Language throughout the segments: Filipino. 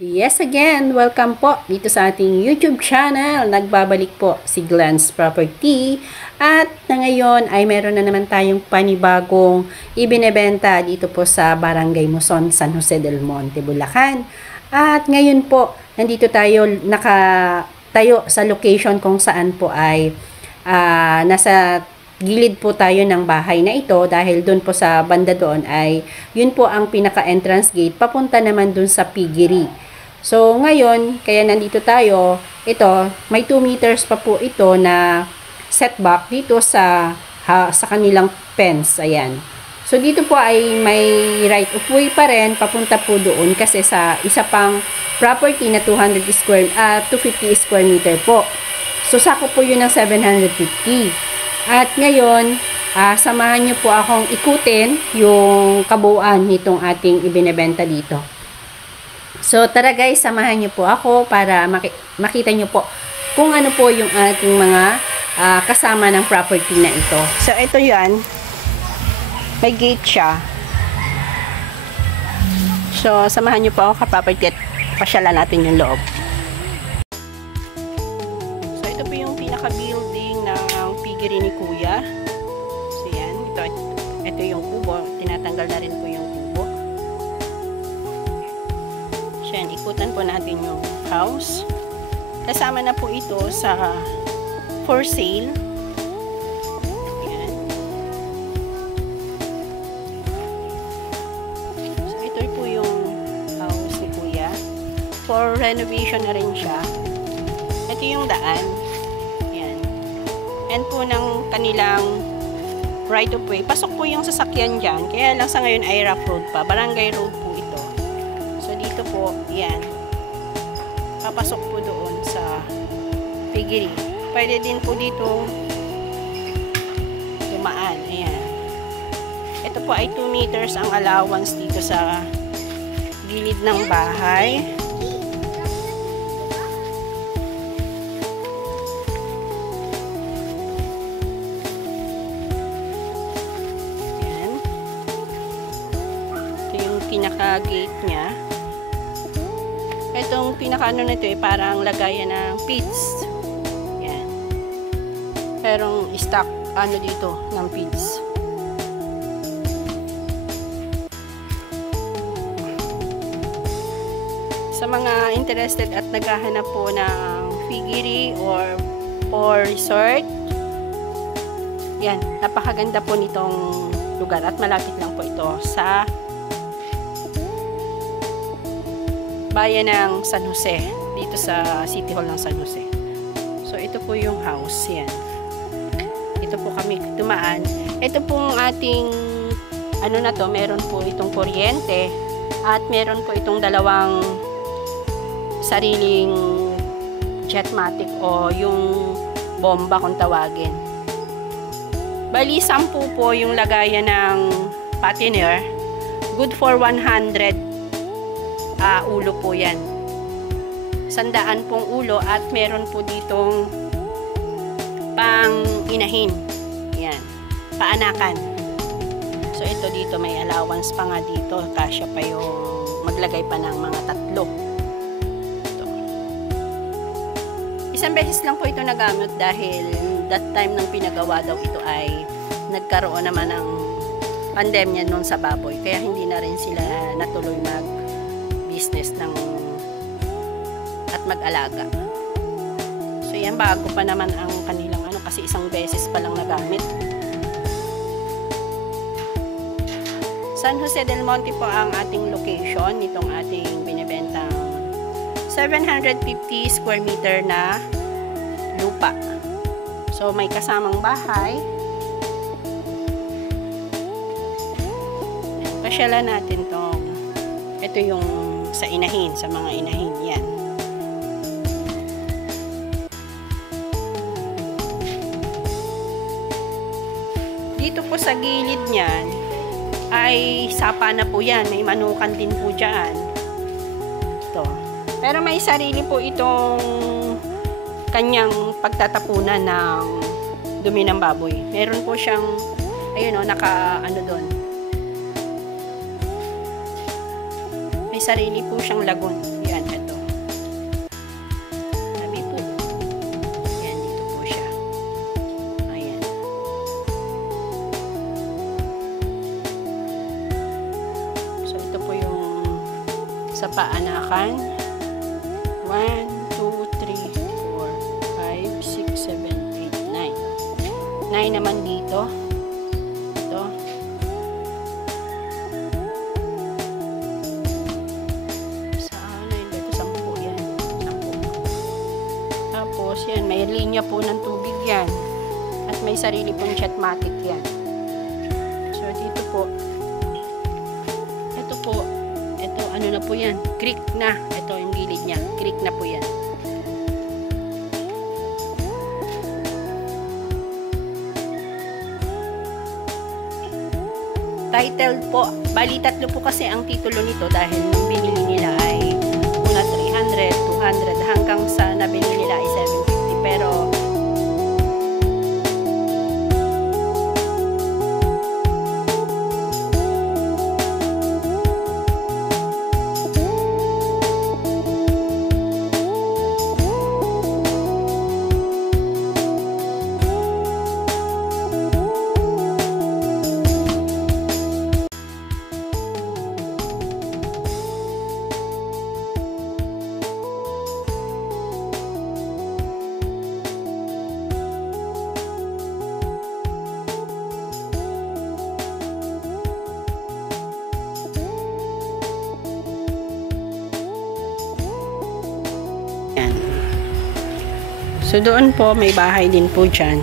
Yes again, welcome po dito sa ating YouTube channel. Nagbabalik po si Glenn's Property at na ngayon ay meron na naman tayong panibagong ibinebenta dito po sa Barangay Muson, San Jose del Monte, Bulacan. At ngayon po, nandito tayo nakatayo sa location kung saan po ay nasa gilid po tayo ng bahay na ito dahil doon po sa banda doon ay yun po ang pinaka-entrance gate papunta naman doon sa piggery. So ngayon, kaya nandito tayo, ito, may 2 meters pa po ito na setback dito sa kanilang fence. Ayan. So dito po ay may right of way pa rin papunta po doon kasi sa isa pang property na 250 square meter po. So sakop po yun ng 750. At ngayon, samahan niyo po akong ikutin yung kabuuan nitong ating ibinebenta dito. So tara guys, samahan niyo po ako para makita niyo po kung ano po yung ating mga kasama ng property na ito. So ito yan, may gate siya. So samahan niyo po ako ka-property at pasyalan natin yung loob. So ito po yung pinaka-building ng piggery ni Kuya. So yan, ito yung kubo. Tinatanggal na rin po yung kubo. So yan, ikutan po natin yung house. Kasama na po ito sa for sale. Yan. So ito po yung house ni Kuya. For renovation na rin siya. Ito yung daan. And po ng kanilang right of way. Pasok po yung sasakyan dyan. Kaya lang sa ngayon ay rough road pa. Barangay road po ito. So dito po, yan. Papasok po doon sa piggery. Pwede din po dito dumaan. Ayan. Ito po ay 2 meters ang allowance dito sa gilid ng bahay. Pinaka-gate niya. Itong pinaka-ano nito eh, parang lagayan ng feeds. Yan. Perong stock ano dito ng feeds. Sa mga interested at naghahanap po ng piggery or for resort, yan, napakaganda po nitong lugar at malapit lang po ito sa bayan ng San Jose, dito sa City Hall ng San Jose. So ito po yung house, yan. Ito po kami dumaan. Ito pong ating ano na to, meron po itong kuryente at meron po itong dalawang sariling jetmatic o yung bomba kung tawagin. Bali 10 po yung lagayan ng patiner. Good for 100 ulo po yan. 100 pong ulo at meron po ditong pang inahin. Yan. Paanakan. So ito dito may allowance pa nga dito. Kasya pa yung maglagay pa ng mga 3. Ito. Isang beses lang po ito nagamit dahil that time nang pinagawa daw ito ay nagkaroon naman ng pandemya noon sa baboy. Kaya hindi na rin sila natuloy business ng at mag-alaga. So yan, bago pa naman ang kanilang ano kasi isang beses pa lang nagamit. San Jose del Monte po ang ating location nitong ating binebentang 750 square meter na lupa. So may kasamang bahay. Pasyalan natin tong ito yung sa inahin, sa mga inahin, yan. Dito po sa gilid niyan ay sapa na po yan, may manukan din po dyan. Ito. Pero may sarili po itong kanyang pagtatapunan ng dumi ng baboy. Meron po siyang ayun o, naka ano doon, may sarili po siyang lagon. Yan. sa paanakan. 1, 2, 3, 4, 5, 6, 7, 8, 9. 9 naman dito. Ito. Tapos yan, may linya po ng tubig yan. At may sarili pong chatmatic yan. So dito po, ito ano na po yan, creek na. Ito yung gilid niya, creek na po yan. Title po, bali tatlo po kasi ang titulo nito dahil nung binili nila ay una 300, 200 hanggang sa nabili nila ay 750 pero yan. So doon po may bahay din po dyan.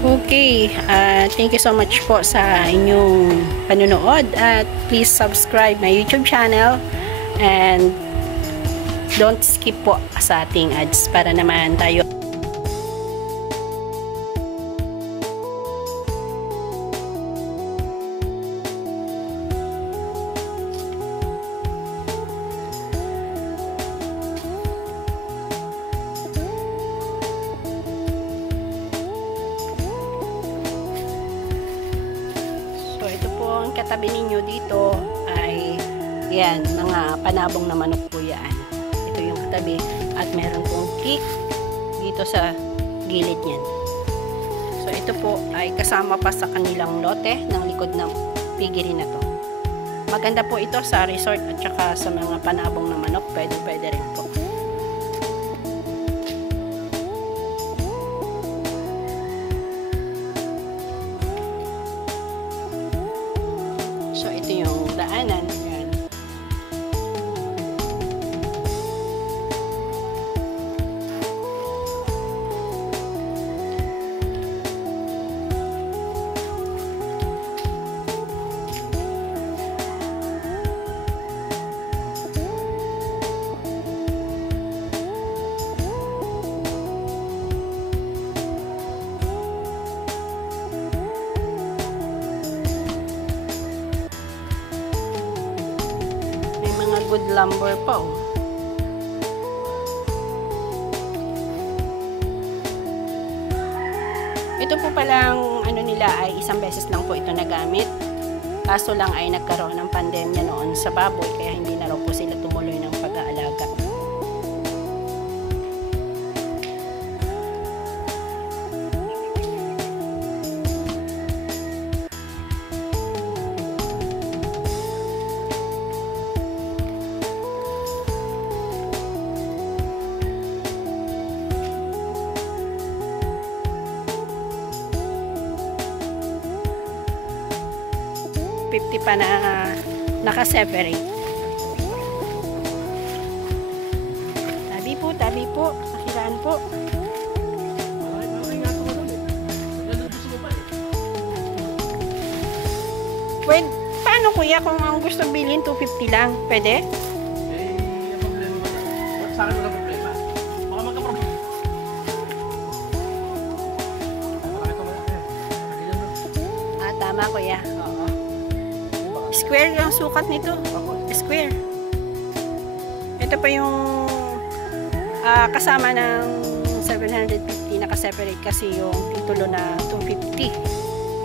Okay, thank you so much po sa inyong panunood at please subscribe my YouTube channel and don't skip po sa ating ads para naman tayo ang katabi ninyo dito ay yan, mga panabong na manok po yan. Ito yung katabi at meron pong creek dito sa gilid niyan. So ito po ay kasama pa sa kanilang lote ng likod ng piggery na to. Maganda po ito sa resort at saka sa mga panabong na manok, pwede rin po. So, ito yung daanan. Yan. Good lumber pa oh. Ito po palang ano nila ay isang beses lang po ito nagamit. Kaso lang ay nagkaroon ng pandemya noon sa baboy kaya hindi na raw po sila tumuloy ng pag-aalaga. Pa na naka-separate. Tabi po. Nakiraan po. Pwede, paano kuya kung ang gusto bilhin 250 lang? Pwede? Yung problema ba? Sa akin wala problema. Baka magka-problema. Tama kuya. Oo. Square yung sukat nito. Square. Ito pa yung kasama ng 750 naka-separate kasi yung titulo na 250.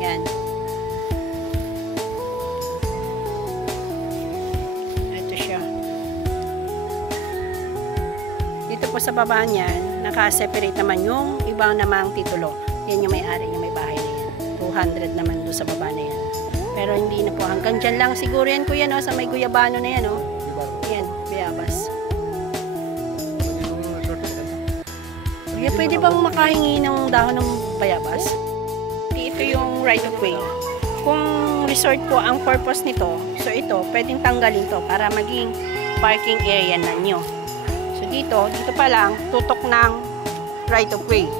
Yan. Tapos sa baba niyan, naka-separate naman yung ibang namang titulo. Yan yung may-ari niya, may bahay na yan. 200 naman doon sa baba na yan. Pero hindi na po. Hanggang dyan lang siguro yan, kuya, no? Sa may Guyabano na yan, no? Yan, Bayabas. Kuya, pwede bang makahingi ng dahon ng Bayabas? Ito yung right of way. Kung resort po ang purpose nito, so ito, pwedeng tanggalin to para maging parking area na nyo. So dito pa lang, tutok ng right of way.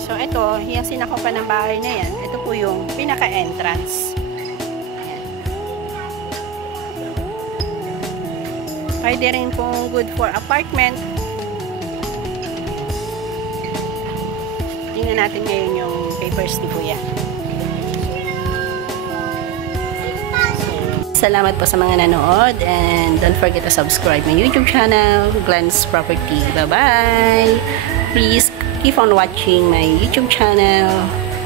So ito, yung sinakopan ng bahay na yan, ito po yung pinaka-entrance. Pwede rin pong good for apartment. Tingnan natin ngayon yung papers ni Kuya. Salamat po sa mga nanood and don't forget to subscribe my YouTube channel, Glenn's Property. Bye-bye! Please keep on watching my YouTube channel.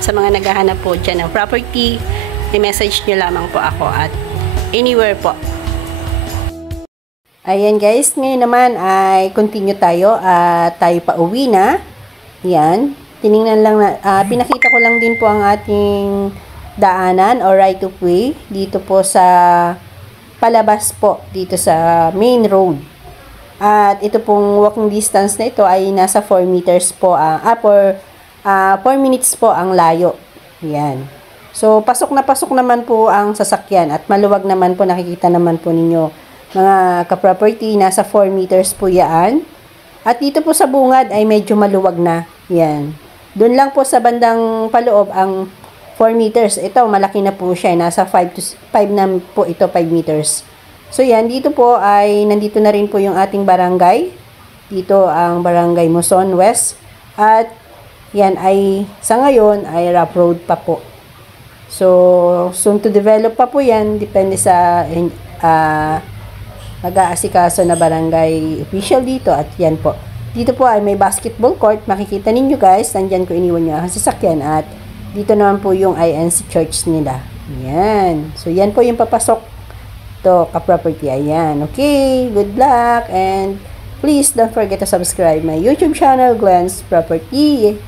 Sa mga naghahanap po dyan ng property, i-message nyo lamang po ako at anywhere po. Ayan guys, ngayon naman ay continue tayo at tayo pa uwi na. Yan. Tiningnan lang na, pinakita ko lang din po ang ating daanan or right of way dito po sa palabas po dito sa main road. At ito pong walking distance na ito ay nasa 4 meters po 4 minutes po ang layo. Yan. So pasok naman po ang sasakyan at maluwag naman po, nakikita naman po ninyo mga ka-property, nasa 4 meters po yan. At dito po sa bungad ay medyo maluwag na. Yan. Doon lang po sa bandang paloob ang 4 meters. Ito, malaki na po siya. Nasa 5 na po ito, 5 meters. So, yan. Dito po ay, nandito na rin po yung ating barangay. Dito ang barangay Muson West. At, yan ay, sa ngayon, ay rough road pa po. So, soon to develop pa po yan. Depende sa nag-aasikaso na barangay official dito. At yan po. Dito po ay may basketball court. Makikita ninyo guys. Nandyan ko iniwan nyo ang sasakyan. At, dito naman po yung INC Church nila. Ayan. So, yan po yung papasok to ka-property. Ayan. Okay. Good luck. And please don't forget to subscribe my YouTube channel, Glenn's Property.